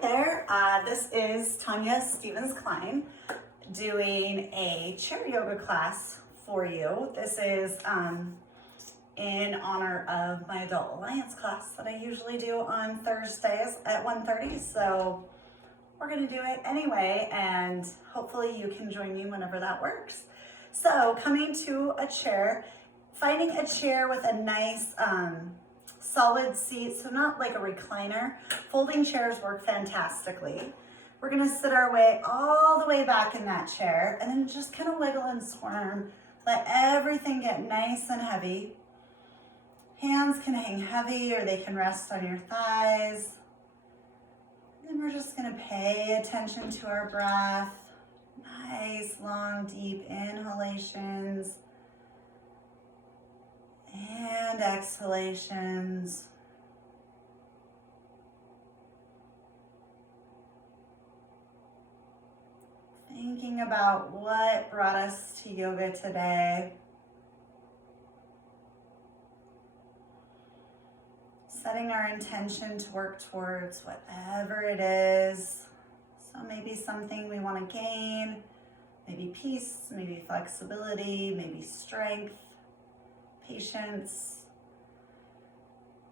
Hi there, this is Tanya Stevens-Klein doing a chair yoga class for you. This is in honor of my Adult Alliance class that I usually do on Thursdays at 1:30. So we're gonna do it anyway, and hopefully you can join me whenever that works. So coming to a chair, finding a chair with a nice solid seat, so not like a recliner. Folding chairs work fantastically. We're gonna sit our way all the way back in that chair and then just kind of wiggle and squirm. Let everything get nice and heavy. Hands can hang heavy or they can rest on your thighs. And we're just gonna pay attention to our breath. Nice, long, deep inhalations and exhalations. Thinking about what brought us to yoga today. Setting our intention to work towards whatever it is. So maybe something we want to gain, maybe peace, maybe flexibility, maybe strength, patience.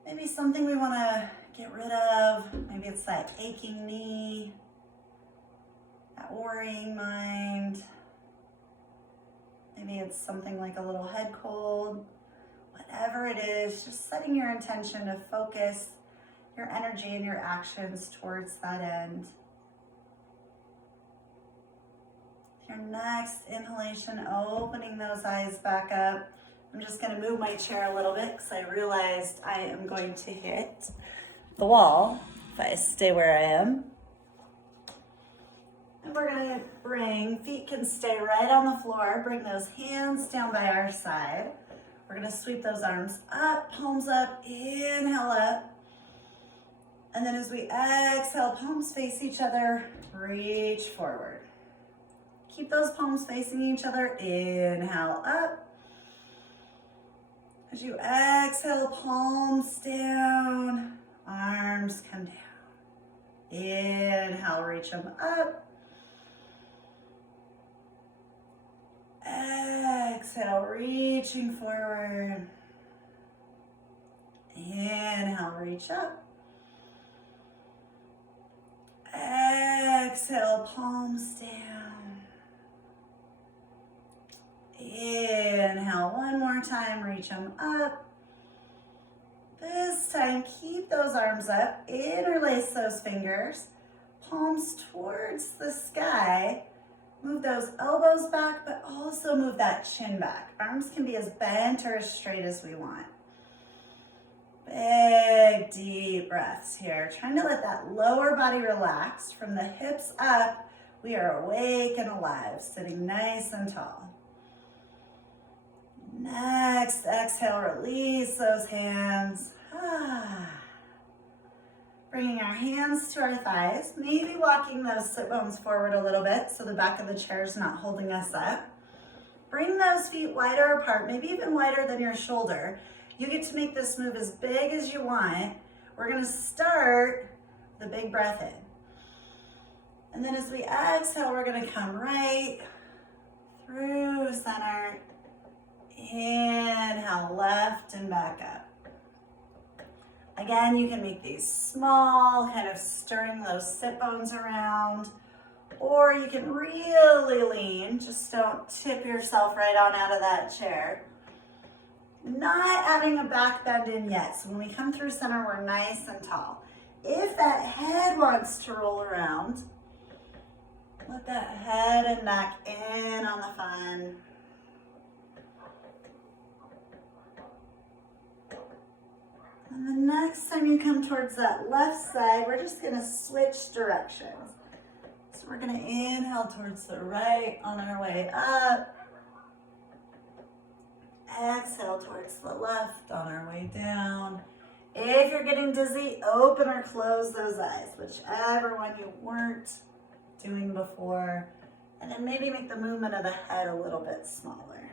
Maybe something we want to get rid of. Maybe it's that aching knee, that worrying mind. Maybe it's something like a little head cold. Whatever it is, just setting your intention to focus your energy and your actions towards that end. Your next inhalation, opening those eyes back up. I'm just going to move my chair a little bit because I realized I am going to hit the wall if I stay where I am. And we're going to bring, feet can stay right on the floor. Bring those hands down by our side. We're going to sweep those arms up, palms up, inhale up. And then as we exhale, palms face each other, reach forward. Keep those palms facing each other, inhale up. As you exhale, palms down, arms come down. Inhale, reach them up. Exhale, reaching forward. Inhale, reach up. Exhale, palms down. Inhale, one more time, reach them up. This time, keep those arms up, interlace those fingers, palms towards the sky. Move those elbows back, but also move that chin back. Arms can be as bent or as straight as we want. Big, deep breaths here. Trying to let that lower body relax. From the hips up, we are awake and alive, sitting nice and tall. Next, exhale, release those hands. Bringing our hands to our thighs, maybe walking those sit bones forward a little bit so the back of the chair is not holding us up. Bring those feet wider apart, maybe even wider than your shoulder. You get to make this move as big as you want. We're gonna start with a big breath in. And then as we exhale, we're gonna come right through center. Inhale, left and back up. Again, you can make these small, kind of stirring those sit bones around, or you can really lean, just don't tip yourself right on out of that chair. Not adding a back bend in yet, so when we come through center, we're nice and tall. If that head wants to roll around, let that head and neck in on the fun. And the next time you come towards that left side, we're just gonna switch directions. So we're gonna inhale towards the right on our way up. Exhale towards the left on our way down. If you're getting dizzy, open or close those eyes, whichever one you weren't doing before. And then maybe make the movement of the head a little bit smaller.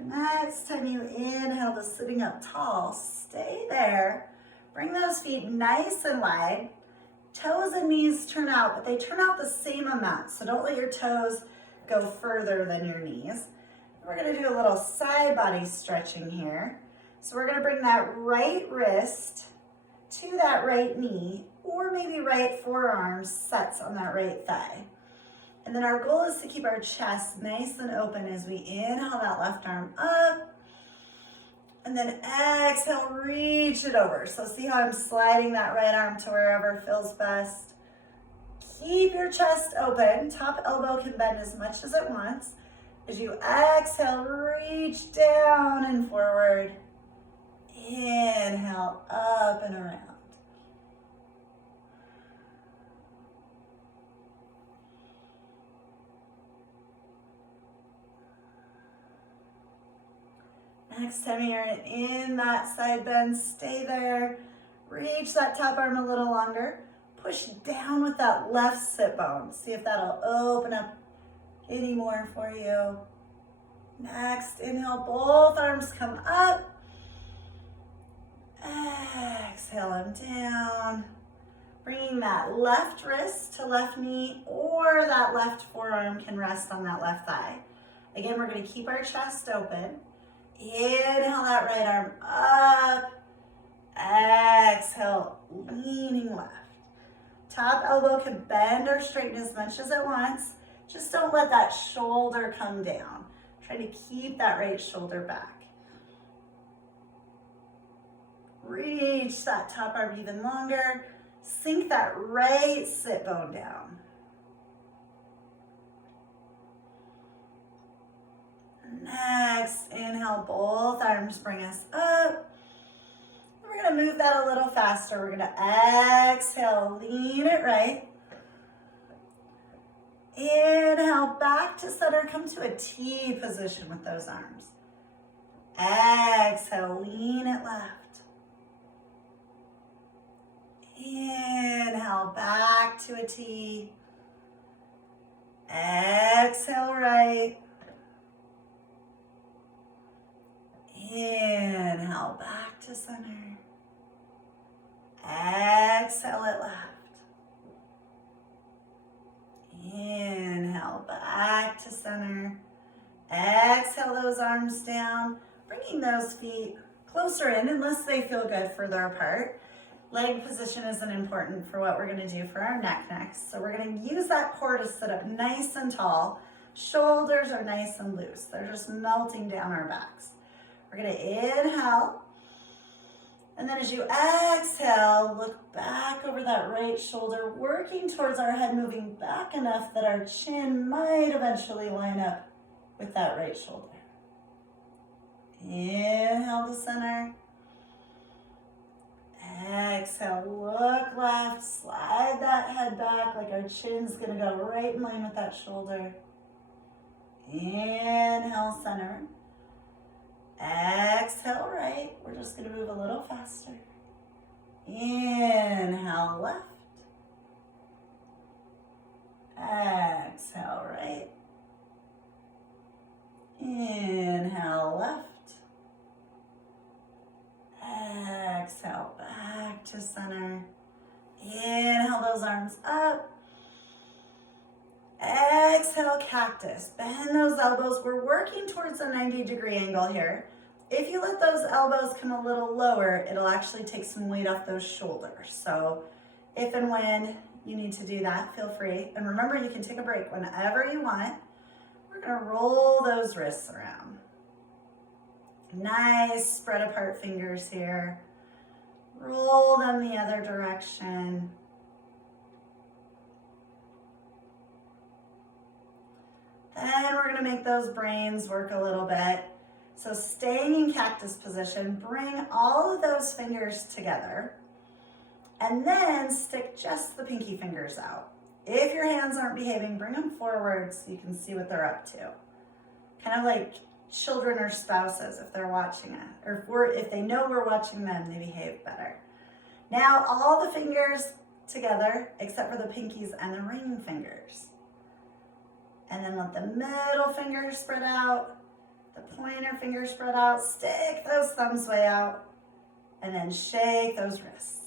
Next time you inhale to sitting up tall, stay there. Bring those feet nice and wide. Toes and knees turn out, but they turn out the same amount. So don't let your toes go further than your knees. We're gonna do a little side body stretching here. So we're gonna bring that right wrist to that right knee, or maybe right forearm sets on that right thigh. And then our goal is to keep our chest nice and open as we inhale that left arm up. And then exhale, reach it over. So see how I'm sliding that right arm to wherever feels best. Keep your chest open. Top elbow can bend as much as it wants. As you exhale, reach down and forward. Inhale, up and around. Next time you're in that side bend, stay there. Reach that top arm a little longer. Push down with that left sit bone. See if that'll open up any more for you. Next, inhale, both arms come up. Exhale them down. Bringing that left wrist to left knee, or that left forearm can rest on that left thigh. Again, we're going to keep our chest open. Inhale that right arm up. Exhale, leaning left. Top elbow can bend or straighten as much as it wants. Just don't let that shoulder come down. Try to keep that right shoulder back. Reach that top arm even longer. Sink that right sit bone down. Next, inhale, both arms bring us up. We're gonna move that a little faster. We're gonna exhale, lean it right. Inhale, back to center, come to a T position with those arms. Exhale, lean it left. Inhale, back to a T. Exhale, right. Inhale, back to center. Exhale it left. Inhale, back to center. Exhale those arms down, bringing those feet closer in unless they feel good further apart. Leg position isn't important for what we're gonna do for our neck next. So we're gonna use that core to sit up nice and tall. Shoulders are nice and loose. They're just melting down our backs. We're gonna inhale, and then as you exhale, look back over that right shoulder, working towards our head, moving back enough that our chin might eventually line up with that right shoulder. Inhale to center. Exhale, look left, slide that head back like our chin's gonna go right in line with that shoulder. Inhale, center. Exhale, right. We're just gonna move a little faster. Inhale, left. Exhale, right. Inhale, left. Exhale, back to center. Inhale those arms up. Exhale, cactus. Bend those elbows. We're working towards a 90-degree angle here. If you let those elbows come a little lower, it'll actually take some weight off those shoulders. So if and when you need to do that, feel free. And remember, you can take a break whenever you want. We're gonna roll those wrists around. Nice spread apart fingers here. Roll them the other direction. Then we're gonna make those brains work a little bit. So staying in cactus position, bring all of those fingers together and then stick just the pinky fingers out. If your hands aren't behaving, bring them forward so you can see what they're up to. Kind of like children or spouses if they're watching it, or if they know we're watching them, they behave better. Now all the fingers together except for the pinkies and the ring fingers. And then let the middle finger spread out, the pointer finger spread out, stick those thumbs way out, and then shake those wrists.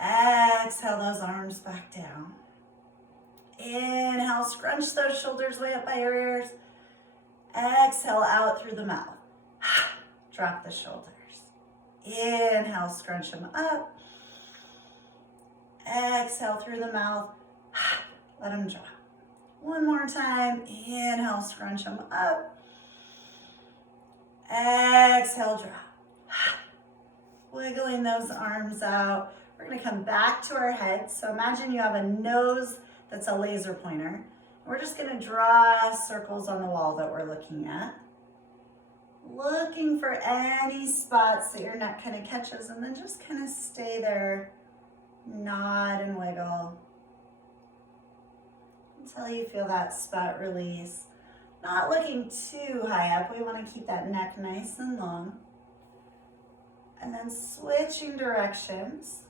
Exhale those arms back down. Inhale, scrunch those shoulders way up by your ears. Exhale out through the mouth. Drop the shoulders. Inhale, scrunch them up. Exhale through the mouth. Let them drop. One more time. Inhale, scrunch them up. Exhale, drop. Wiggling those arms out. We're going to come back to our head. So imagine you have a nose that's a laser pointer. We're just going to draw circles on the wall that we're looking at. Looking for any spots that your neck kind of catches, and then just kind of stay there. Nod and wiggle until you feel that spot release. Not looking too high up. We want to keep that neck nice and long. And then switching directions.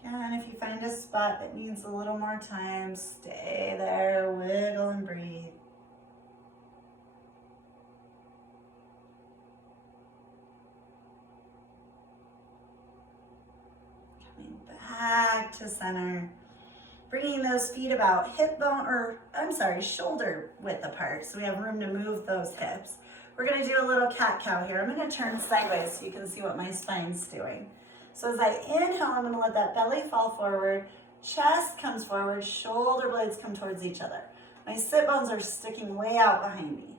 Again, if you find a spot that needs a little more time, stay there, wiggle and breathe. Coming back to center. Bringing those feet about shoulder width apart, so we have room to move those hips. We're going to do a little cat-cow here. I'm going to turn sideways so you can see what my spine's doing. So as I inhale, I'm going to let that belly fall forward, chest comes forward, shoulder blades come towards each other. My sit bones are sticking way out behind me.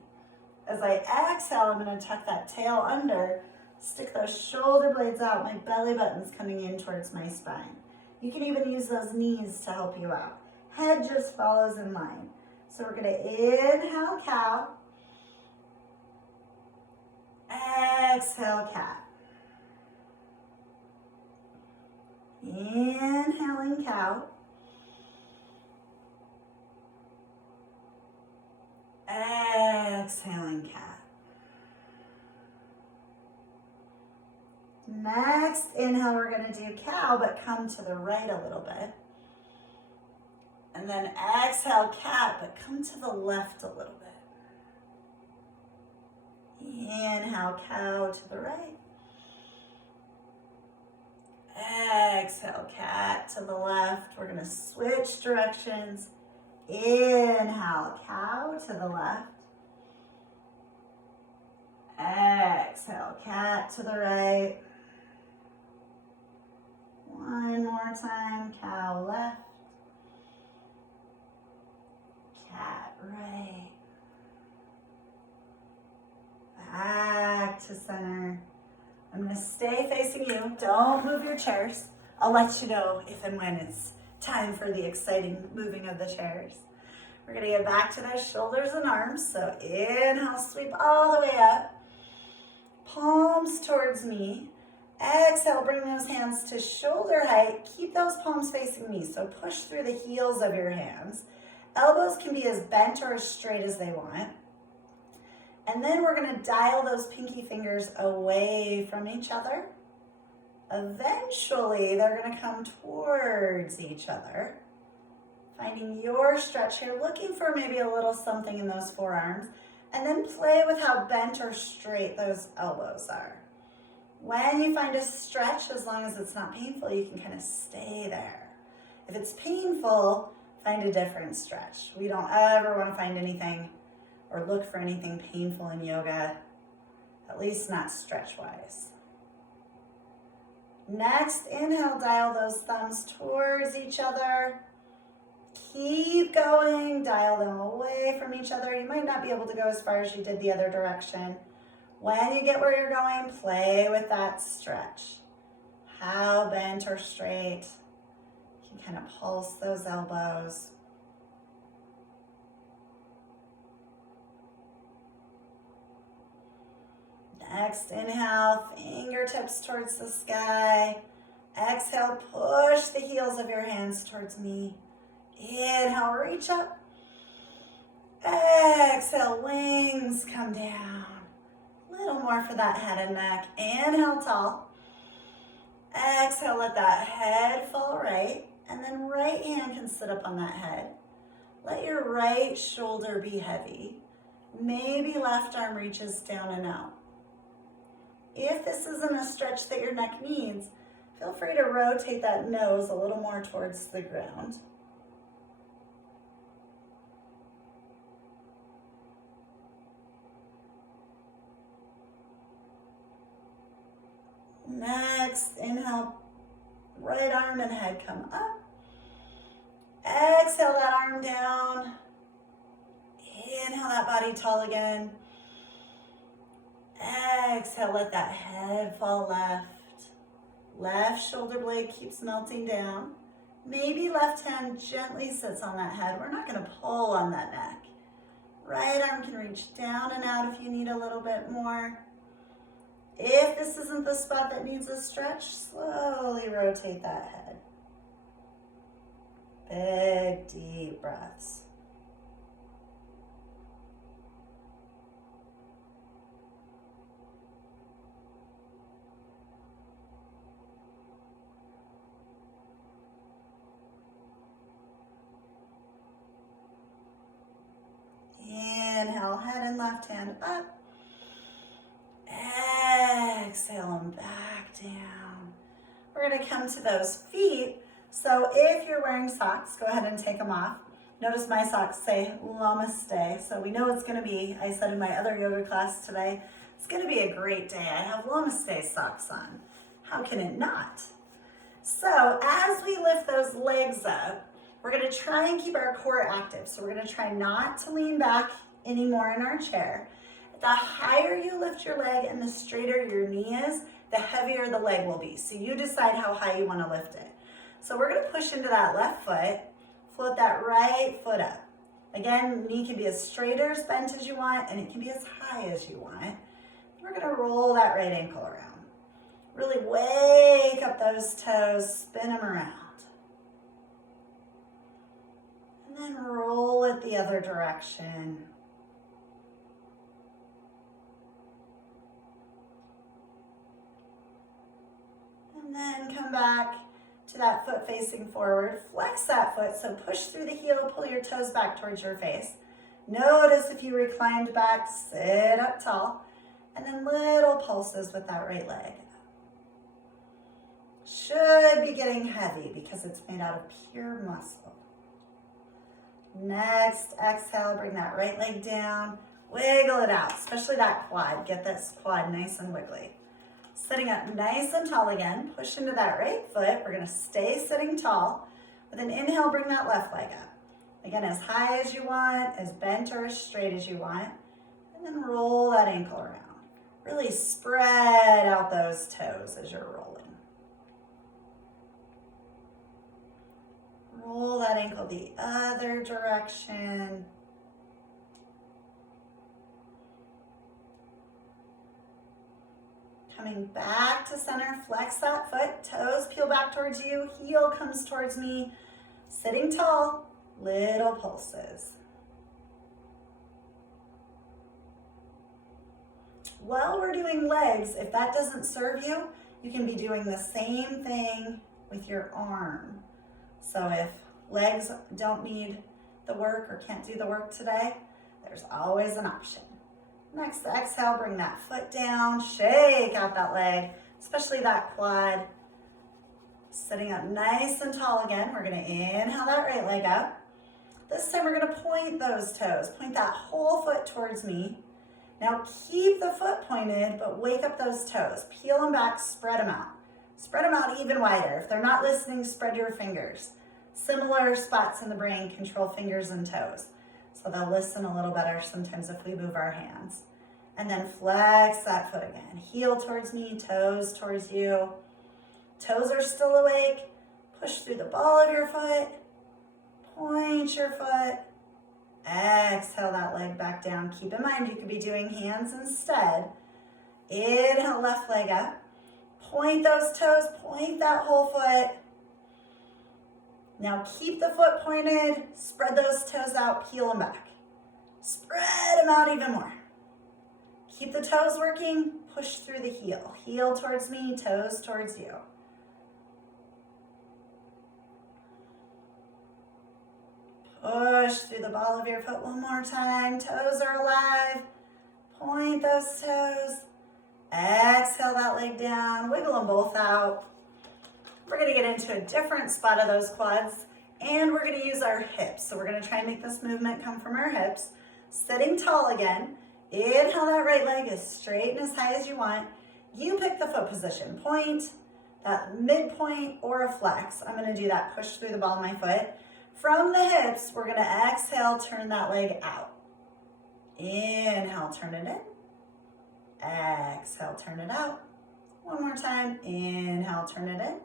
As I exhale, I'm going to tuck that tail under, stick those shoulder blades out, my belly button's coming in towards my spine. You can even use those knees to help you out. Head just follows in line. So we're going to inhale, cow. Exhale, cat. Inhaling, cow. Exhaling, cat. Next inhale, we're going to do cow, but come to the right a little bit. And then exhale, cat, but come to the left a little bit. Inhale, cow to the right. Exhale, cat to the left. We're going to switch directions. Inhale, cow to the left. Exhale, cat to the right. One more time, cow left. Cat right. Back to center. I'm going to stay facing you. Don't move your chairs. I'll let you know if and when it's time for the exciting moving of the chairs. We're going to get back to those shoulders and arms. So inhale, sweep all the way up. Palms towards me. Exhale, bring those hands to shoulder height. Keep those palms facing me. So push through the heels of your hands. Elbows can be as bent or as straight as they want. And then we're going to dial those pinky fingers away from each other. Eventually, they're going to come towards each other. Finding your stretch here, looking for maybe a little something in those forearms. And then play with how bent or straight those elbows are. When you find a stretch, as long as it's not painful, you can kind of stay there. If it's painful, find a different stretch. We don't ever want to find anything or look for anything painful in yoga, at least not stretch-wise. Next, inhale, dial those thumbs towards each other. Keep going, dial them away from each other. You might not be able to go as far as you did the other direction. When you get where you're going, play with that stretch. How bent or straight. You can kind of pulse those elbows. Next, inhale, fingertips towards the sky. Exhale, push the heels of your hands towards me. Inhale, reach up. Exhale, wings come down. A little more for that head and neck. Inhale, tall. Exhale, let that head fall right. And then right hand can sit up on that head. Let your right shoulder be heavy. Maybe left arm reaches down and out. If this isn't a stretch that your neck needs, Feel free to rotate that nose a little more towards the ground. Next, inhale, right arm and head come up. Exhale that arm down. Inhale that body tall again. Exhale, let that head fall left. Left shoulder blade keeps melting down. Maybe left hand gently sits on that head. We're not going to pull on that neck. Right arm can reach down and out if you need a little bit more. If this isn't the spot that needs a stretch, slowly rotate that head. Big, deep breaths. Inhale, head and left hand up. Exhale and back down. We're going to come to those feet. So if you're wearing socks, go ahead and take them off. Notice my socks say Namaste. So we know it's going to be, I said in my other yoga class today, it's going to be a great day. I have Namaste socks on. How can it not? So as we lift those legs up, we're going to try and keep our core active. So we're going to try not to lean back anymore in our chair. The higher you lift your leg and the straighter your knee is, the heavier the leg will be. So you decide how high you want to lift it. So we're going to push into that left foot, float that right foot up. Again, knee can be as straight or as bent as you want, and it can be as high as you want. We're going to roll that right ankle around. Really wake up those toes, spin them around. And then roll it the other direction. And then come back to that foot facing forward. Flex that foot, so push through the heel, pull your toes back towards your face. Notice if you reclined back, sit up tall, and then little pulses with that right leg. Should be getting heavy because it's made out of pure muscle. Next, exhale, bring that right leg down, wiggle it out, especially that quad. Get this quad nice and wiggly. Sitting up nice and tall again, push into that right foot. We're going to stay sitting tall. With an inhale, bring that left leg up. Again, as high as you want, as bent or as straight as you want. And then roll that ankle around. Really spread out those toes as you're rolling. Roll that ankle the other direction. Coming back to center, flex that foot, toes peel back towards you, heel comes towards me, sitting tall, little pulses. While we're doing legs, if that doesn't serve you, you can be doing the same thing with your arm. So if legs don't need the work or can't do the work today, there's always an option. Next, exhale, bring that foot down, shake out that leg, especially that quad. Sitting up nice and tall again. We're going to inhale that right leg up. This time we're going to point those toes. Point that whole foot towards me. Now keep the foot pointed, but wake up those toes. Peel them back, spread them out. Spread them out even wider. If they're not listening, spread your fingers. Similar spots in the brain control fingers and toes. So they'll listen a little better sometimes if we move our hands. And then flex that foot again. Heel towards me, toes towards you. Toes are still awake. Push through the ball of your foot. Point your foot. Exhale that leg back down. Keep in mind you could be doing hands instead. Inhale, left leg up. Point those toes, point that whole foot. Now keep the foot pointed, spread those toes out, peel them back. Spread them out even more. Keep the toes working, push through the heel. Heel towards me, toes towards you. Push through the ball of your foot one more time. Toes are alive. Point those toes. Exhale that leg down. Wiggle them both out. We're gonna get into a different spot of those quads, and we're gonna use our hips. So we're gonna try and make this movement come from our hips. Sitting tall again. Inhale, that right leg is straight and as high as you want. You pick the foot position, point, that midpoint, or a flex. I'm gonna do that push through the ball of my foot. From the hips, we're gonna exhale, turn that leg out. Inhale, turn it in. Exhale, turn it out. One more time. Inhale, turn it in.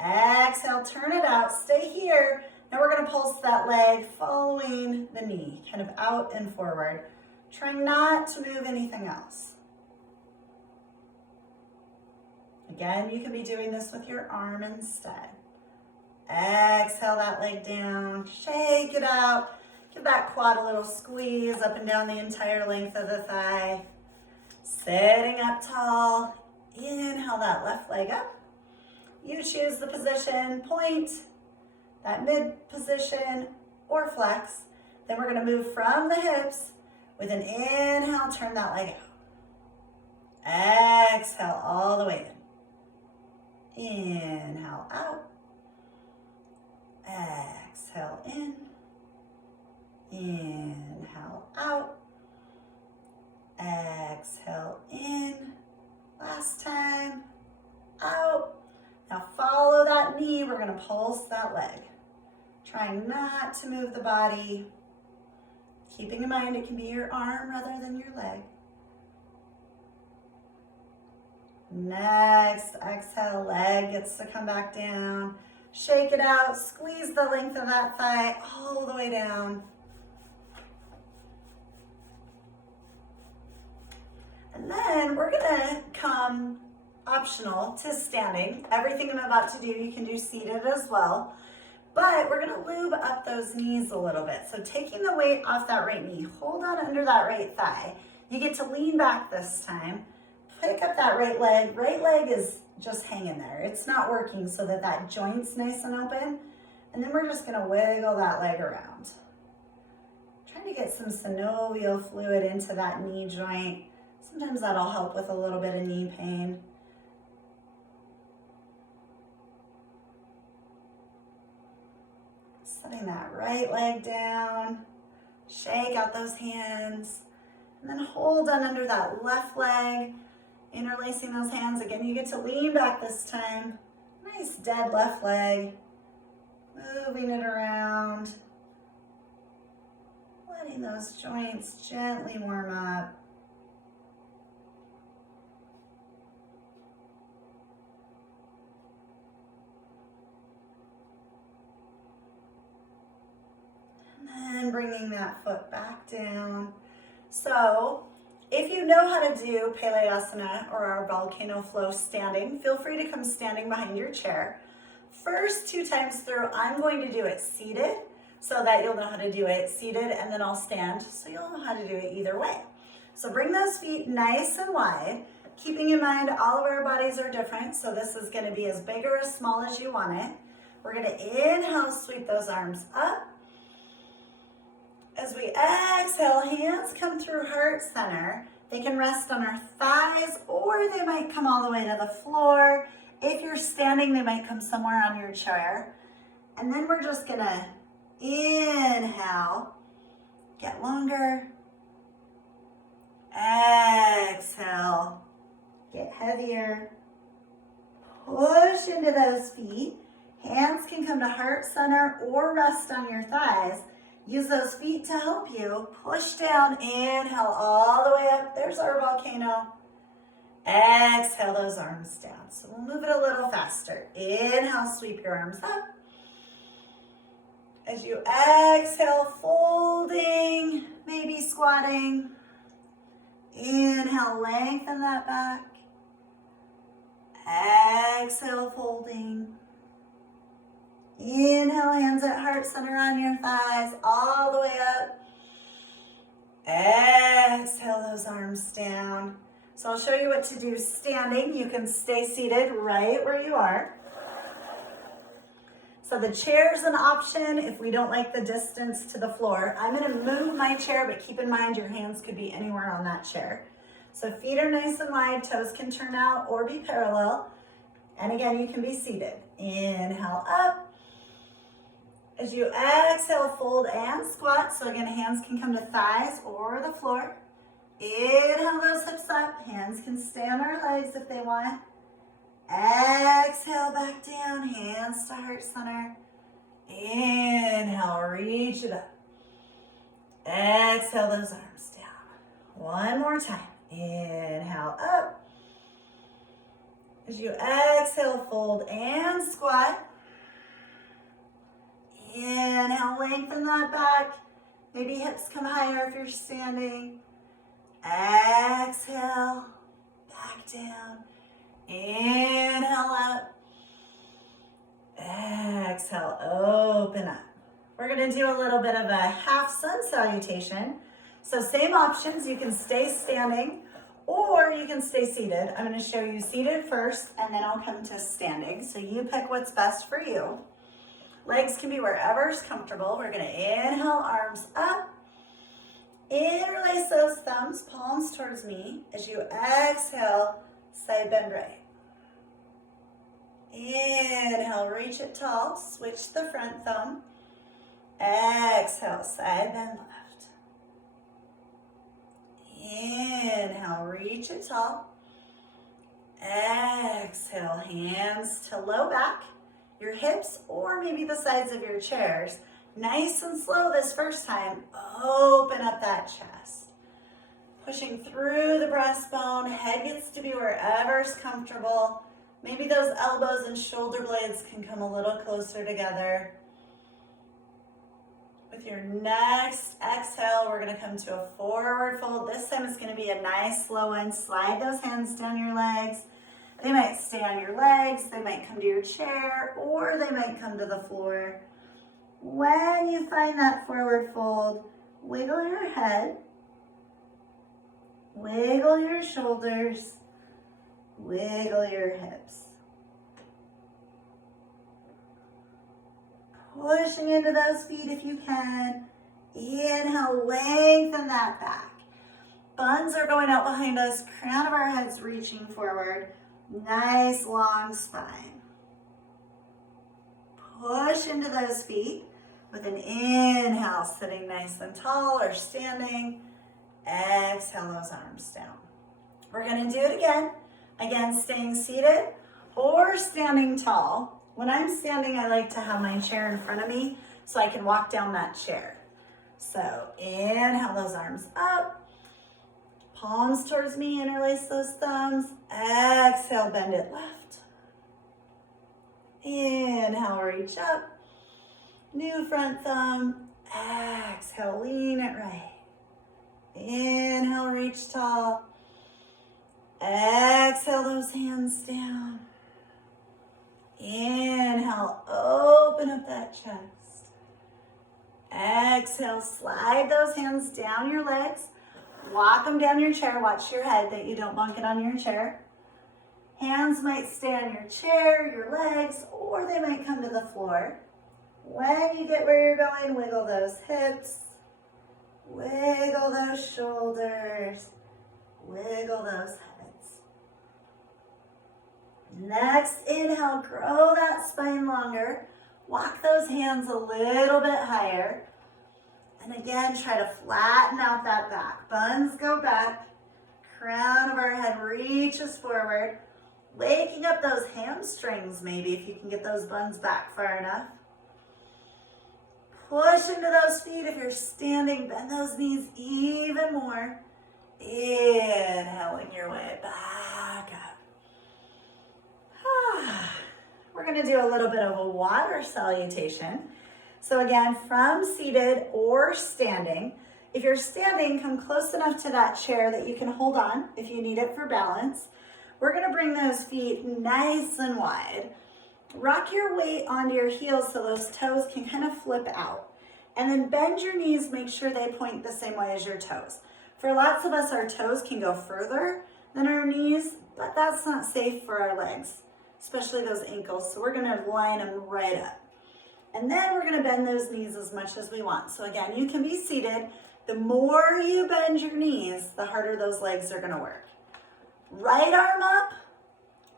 Exhale, turn it out. Stay here. Now we're gonna pulse that leg following the knee, kind of out and forward. Trying not to move anything else. Again, you can be doing this with your arm instead. Exhale that leg down, shake it out. Give that quad a little squeeze up and down the entire length of the thigh. Sitting up tall, inhale that left leg up. You choose the position, point, that mid position, or flex. Then we're gonna move from the hips. With an inhale, turn that leg out. Exhale all the way in. Inhale out. Exhale in. Inhale out. Exhale in. Last time. Out. Now follow that knee. We're going to pulse that leg. Trying not to move the body. Keeping in mind it can be your arm rather than your leg. Next, exhale, leg gets to come back down. Shake it out, squeeze the length of that thigh all the way down. And then we're gonna come optional to standing. Everything I'm about to do, you can do seated as well. But we're gonna lube up those knees a little bit. So taking the weight off that right knee, hold on under that right thigh. You get to lean back this time. Pick up that right leg. Right leg is just hanging there. It's not working so that that joint's nice and open. And then we're just gonna wiggle that leg around. Trying to get some synovial fluid into that knee joint. Sometimes that'll help with a little bit of knee pain. Setting that right leg down, shake out those hands, and then hold on under that left leg, interlacing those hands. Again, you get to lean back this time. Nice dead left leg, moving it around, letting those joints gently warm up. And bringing that foot back down. So if you know how to do Pelayasana or our volcano flow standing, feel free to come standing behind your chair. First 2 times through, I'm going to do it seated so that you'll know how to do it seated, and then I'll stand so you'll know how to do it either way. So bring those feet nice and wide, keeping in mind all of our bodies are different, so this is going to be as big or as small as you want it. We're going to inhale, sweep those arms up. As we exhale, hands come through heart center. They can rest on our thighs, or they might come all the way to the floor. If you're standing, they might come somewhere on your chair. And then we're just gonna inhale, get longer. Exhale, get heavier. Push into those feet. Hands can come to heart center or rest on your thighs. Use those feet to help you. Push down, inhale all the way up. There's our volcano. Exhale those arms down. So we'll move it a little faster. Inhale, sweep your arms up. As you exhale, folding, maybe squatting. Inhale, lengthen that back. Exhale, folding. Inhale, hands at heart center on your thighs, all the way up. Exhale those arms down. So I'll show you what to do standing. You can stay seated right where you are. So the chair's an option if we don't like the distance to the floor. I'm gonna move my chair, but keep in mind your hands could be anywhere on that chair. So feet are nice and wide, toes can turn out or be parallel. And again, you can be seated. Inhale up. As you exhale, fold and squat. So again, hands can come to thighs or the floor. Inhale those hips up. Hands can stay on our legs if they want. Exhale back down, hands to heart center. Inhale, reach it up. Exhale those arms down. One more time. Inhale up. As you exhale, fold and squat. Inhale, lengthen that back. Maybe hips come higher if you're standing. Exhale, back down. Inhale up. Exhale, open up. We're going to do a little bit of a half sun salutation. So same options. You can stay standing or you can stay seated. I'm going to show you seated first and then I'll come to standing. So you pick what's best for you. Legs can be wherever's comfortable. We're going to inhale, arms up. Interlace those thumbs, palms towards me. As you exhale, side bend right. Inhale, reach it tall. Switch the front thumb. Exhale, side bend left. Inhale, reach it tall. Exhale, hands to low back. Your hips or maybe the sides of your chairs. Nice and slow this first time. Open up that chest. Pushing through the breastbone. Head gets to be wherever's comfortable. Maybe those elbows and shoulder blades can come a little closer together. With your next exhale, we're going to come to a forward fold. This time it's going to be a nice slow one. Slide those hands down your legs. They might stay on your legs. They might come to your chair or they might come to the floor. When you find that forward fold, wiggle your head, wiggle your shoulders, wiggle your hips. Pushing into those feet if you can. Inhale, lengthen that back. Buns are going out behind us, crown of our heads reaching forward. Nice long spine. Push into those feet. With an inhale, sitting nice and tall or standing. Exhale those arms down. We're going to do it again. Again, staying seated or standing tall. When I'm standing, I like to have my chair in front of me so I can walk down that chair. So inhale those arms up. Palms towards me, interlace those thumbs. Exhale, bend it left. Inhale, reach up. New front thumb. Exhale, lean it right. Inhale, reach tall. Exhale those hands down. Inhale, open up that chest. Exhale, slide those hands down your legs. Walk them down your chair. Watch your head that you don't bonk it on your chair. Hands might stay on your chair, your legs, or they might come to the floor. When you get where you're going, wiggle those hips, wiggle those shoulders, wiggle those heads. Next, inhale, grow that spine longer. Walk those hands a little bit higher. And again, try to flatten out that back. Buns go back. Crown of our head reaches forward. Waking up those hamstrings maybe if you can get those buns back far enough. Push into those feet. If you're standing, bend those knees even more. Inhaling your way back up. We're going to do a little bit of a water salutation. So again, from seated or standing. If you're standing, come close enough to that chair that you can hold on if you need it for balance. We're going to bring those feet nice and wide. Rock your weight onto your heels so those toes can kind of flip out. And then bend your knees, make sure they point the same way as your toes. For lots of us, our toes can go further than our knees, but that's not safe for our legs, especially those ankles. So we're gonna line them right up. And then we're gonna bend those knees as much as we want. So again, you can be seated. The more you bend your knees, the harder those legs are gonna work. Right arm up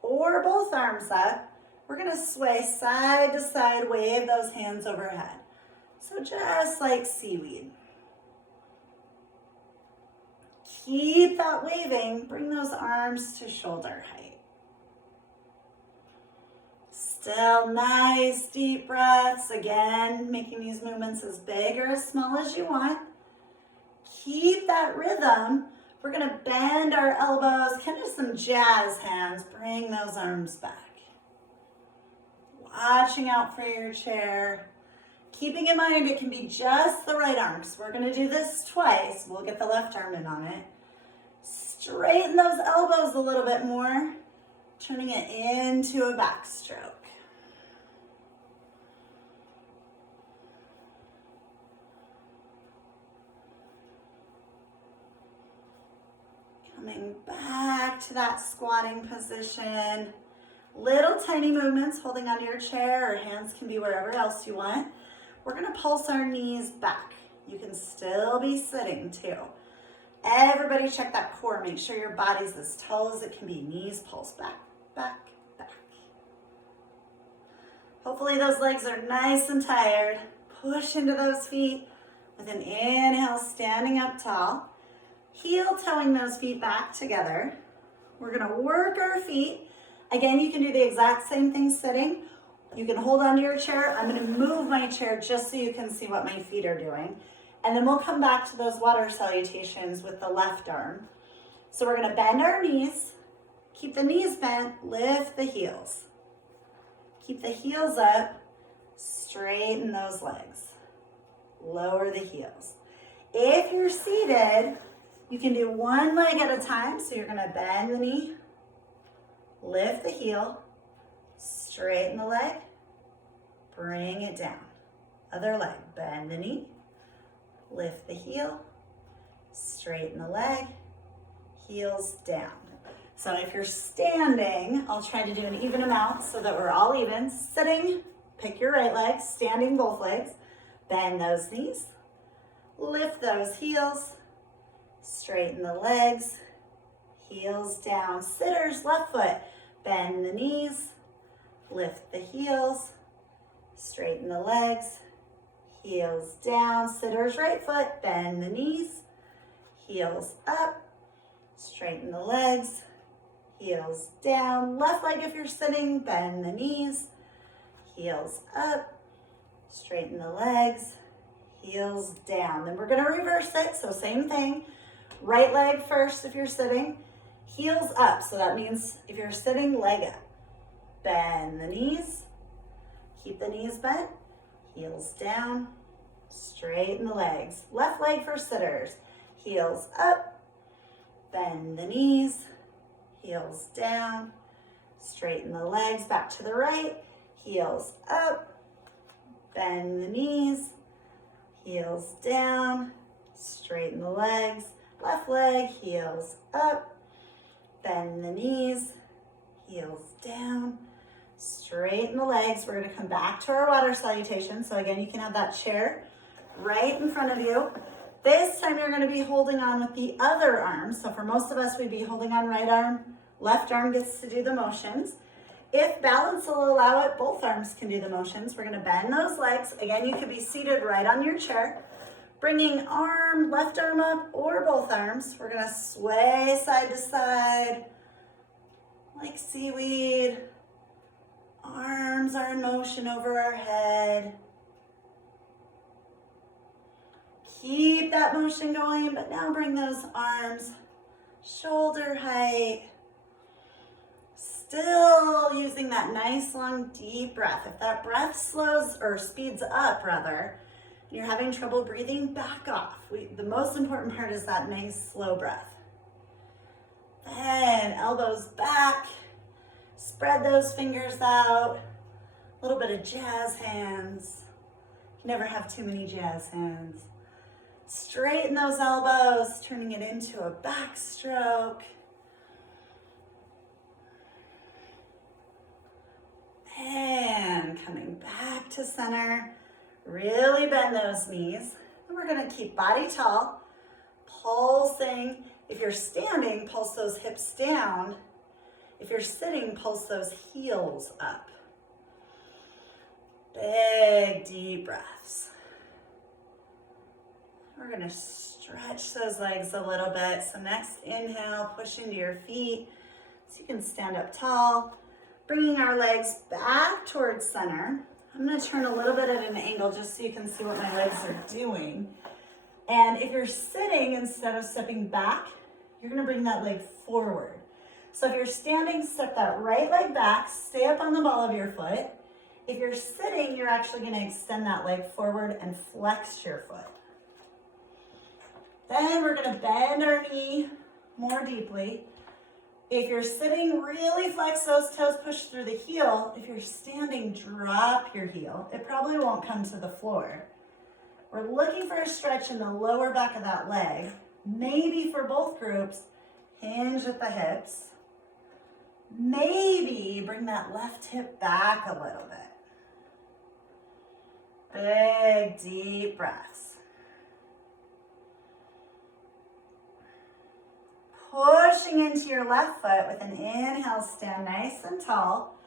or both arms up. We're gonna sway side to side, wave those hands overhead. So just like seaweed. Keep that waving, bring those arms to shoulder height. Still nice deep breaths. Again, making these movements as big or as small as you want. Keep that rhythm. We're gonna bend our elbows, kind of some jazz hands. Bring those arms back. Watching out for your chair. Keeping in mind it can be just the right arm, because we're gonna do this twice. We'll get the left arm in on it. Straighten those elbows a little bit more, turning it into a backstroke. Coming back to that squatting position. Little tiny movements, holding onto your chair, or hands can be wherever else you want. We're gonna pulse our knees back. You can still be sitting too. Everybody check that core. Make sure your body's as tall as it can be. Knees pulse back, back, back. Hopefully those legs are nice and tired. Push into those feet with an inhale, standing up tall. Heel toeing those feet back together. We're gonna work our feet. Again, you can do the exact same thing sitting. You can hold onto your chair. I'm gonna move my chair just so you can see what my feet are doing. And then we'll come back to those water salutations with the left arm. So we're gonna bend our knees, keep the knees bent, lift the heels. Keep the heels up, straighten those legs. Lower the heels. If you're seated, you can do one leg at a time. So you're gonna bend the knee, lift the heel, straighten the leg, bring it down. Other leg, bend the knee, lift the heel, straighten the leg, heels down. So if you're standing, I'll try to do an even amount so that we're all even. Sitting, pick your right leg, standing both legs, bend those knees, lift those heels, straighten the legs, heels down. Sitters, left foot, bend the knees, lift the heels, straighten the legs, heels down. Sitters, right foot, bend the knees, heels up, straighten the legs, heels down. Left leg if you're sitting, bend the knees, heels up, straighten the legs, heels down. Then we're gonna reverse it, so same thing. Right leg first if you're sitting, heels up. So that means if you're sitting, leg up. Bend the knees, keep the knees bent, heels down, straighten the legs. Left leg for sitters, heels up, bend the knees, heels down, straighten the legs. Back to the right, heels up, bend the knees, heels down, straighten the legs. Left leg, heels up, bend the knees, heels down, straighten the legs. We're gonna come back to our water salutation. So again, you can have that chair right in front of you. This time you're gonna be holding on with the other arm. So for most of us, we'd be holding on right arm, left arm gets to do the motions. If balance will allow it, both arms can do the motions. We're gonna bend those legs. Again, you could be seated right on your chair. Bringing arm, left arm up or both arms. We're gonna sway side to side like seaweed. Arms are in motion over our head. Keep that motion going, but now bring those arms shoulder height. Still using that nice long deep breath. If that breath slows or speeds up rather, you're having trouble breathing, back off. The most important part is that nice slow breath. Then elbows back, spread those fingers out. A little bit of jazz hands. You never have too many jazz hands. Straighten those elbows, turning it into a backstroke. And coming back to center. Really bend those knees. And we're gonna keep body tall, pulsing. If you're standing, pulse those hips down. If you're sitting, pulse those heels up. Big, deep breaths. We're gonna stretch those legs a little bit. So next inhale, push into your feet so you can stand up tall. Bringing our legs back towards center. I'm gonna turn a little bit at an angle just so you can see what my legs are doing. And if you're sitting, instead of stepping back, you're gonna bring that leg forward. So if you're standing, step that right leg back, stay up on the ball of your foot. If you're sitting, you're actually gonna extend that leg forward and flex your foot. Then we're gonna bend our knee more deeply. If you're sitting, really flex those toes, push through the heel. If you're standing, drop your heel. It probably won't come to the floor. We're looking for a stretch in the lower back of that leg. Maybe for both groups, hinge at the hips. Maybe bring that left hip back a little bit. Big, deep breaths. Pushing into your left foot with an inhale, stand nice and tall.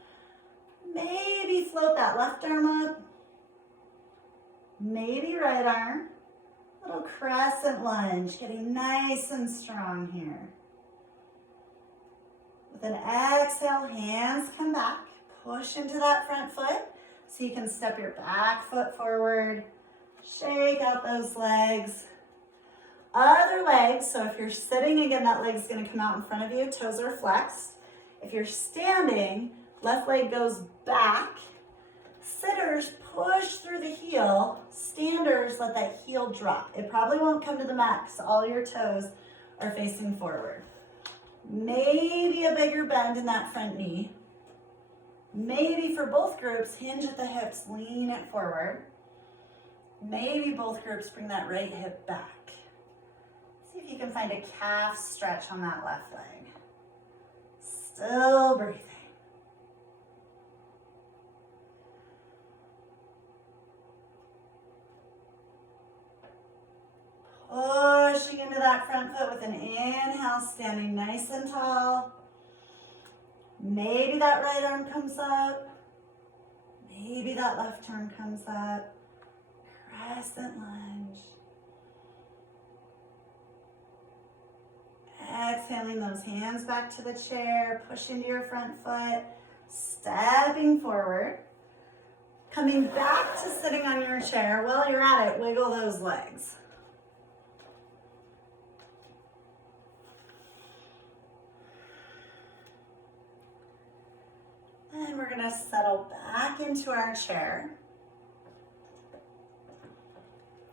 Maybe float that left arm up. Maybe right arm. Little crescent lunge, getting nice and strong here. With an exhale, hands come back. Push into that front foot so you can step your back foot forward. Shake out those legs. Other leg, so if you're sitting, again, that leg's gonna come out in front of you, toes are flexed. If you're standing, left leg goes back. Sitters, push through the heel. Standers, let that heel drop. It probably won't come to the mat because all your toes are facing forward. Maybe a bigger bend in that front knee. Maybe for both groups, hinge at the hips, lean it forward. Maybe both groups bring that right hip back. See if you can find a calf stretch on that left leg. Still breathing. Pushing into that front foot with an inhale, standing nice and tall. Maybe that right arm comes up. Maybe that left arm comes up. Crescent lunge. Exhaling those hands back to the chair, push into your front foot, stepping forward. Coming back to sitting on your chair. While you're at it, wiggle those legs. And we're gonna settle back into our chair.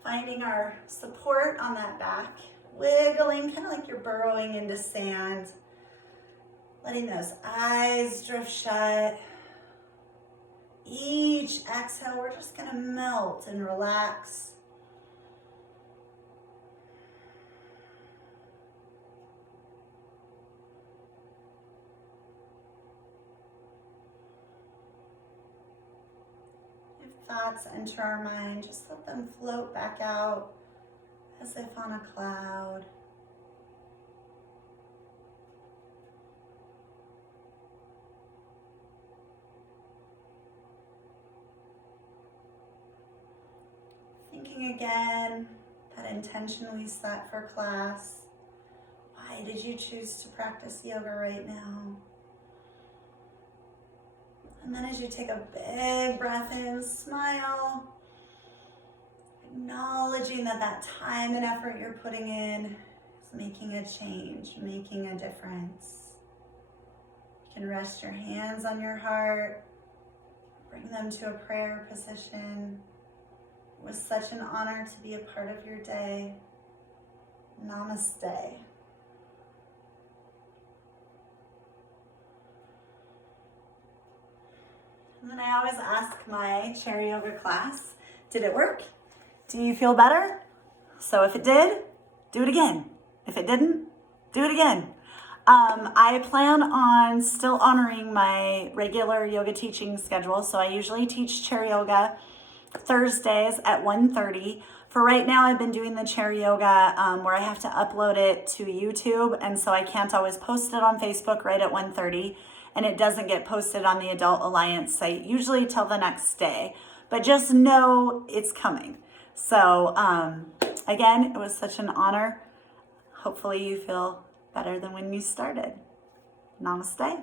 Finding our support on that back. Wiggling, kind of like you're burrowing into sand. Letting those eyes drift shut. Each exhale, we're just gonna melt and relax. If thoughts enter our mind, just let them float back out as if on a cloud. Thinking again, that intention we set for class. Why did you choose to practice yoga right now? And then as you take a big breath in, smile. Acknowledging that time and effort you're putting in is making a change, making a difference. You can rest your hands on your heart, bring them to a prayer position. It was such an honor to be a part of your day. Namaste. And then I always ask my chair yoga class, did it work? Do you feel better? So if it did, do it again. If it didn't, do it again. I plan on still honoring my regular yoga teaching schedule. So I usually teach chair yoga Thursdays at 1:30. For right now, I've been doing the chair yoga where I have to upload it to YouTube, and so I can't always post it on Facebook right at 1:30, and it doesn't get posted on the Adult Alliance site usually till the next day. But just know it's coming. So again, it was such an honor. Hopefully you feel better than when you started. Namaste.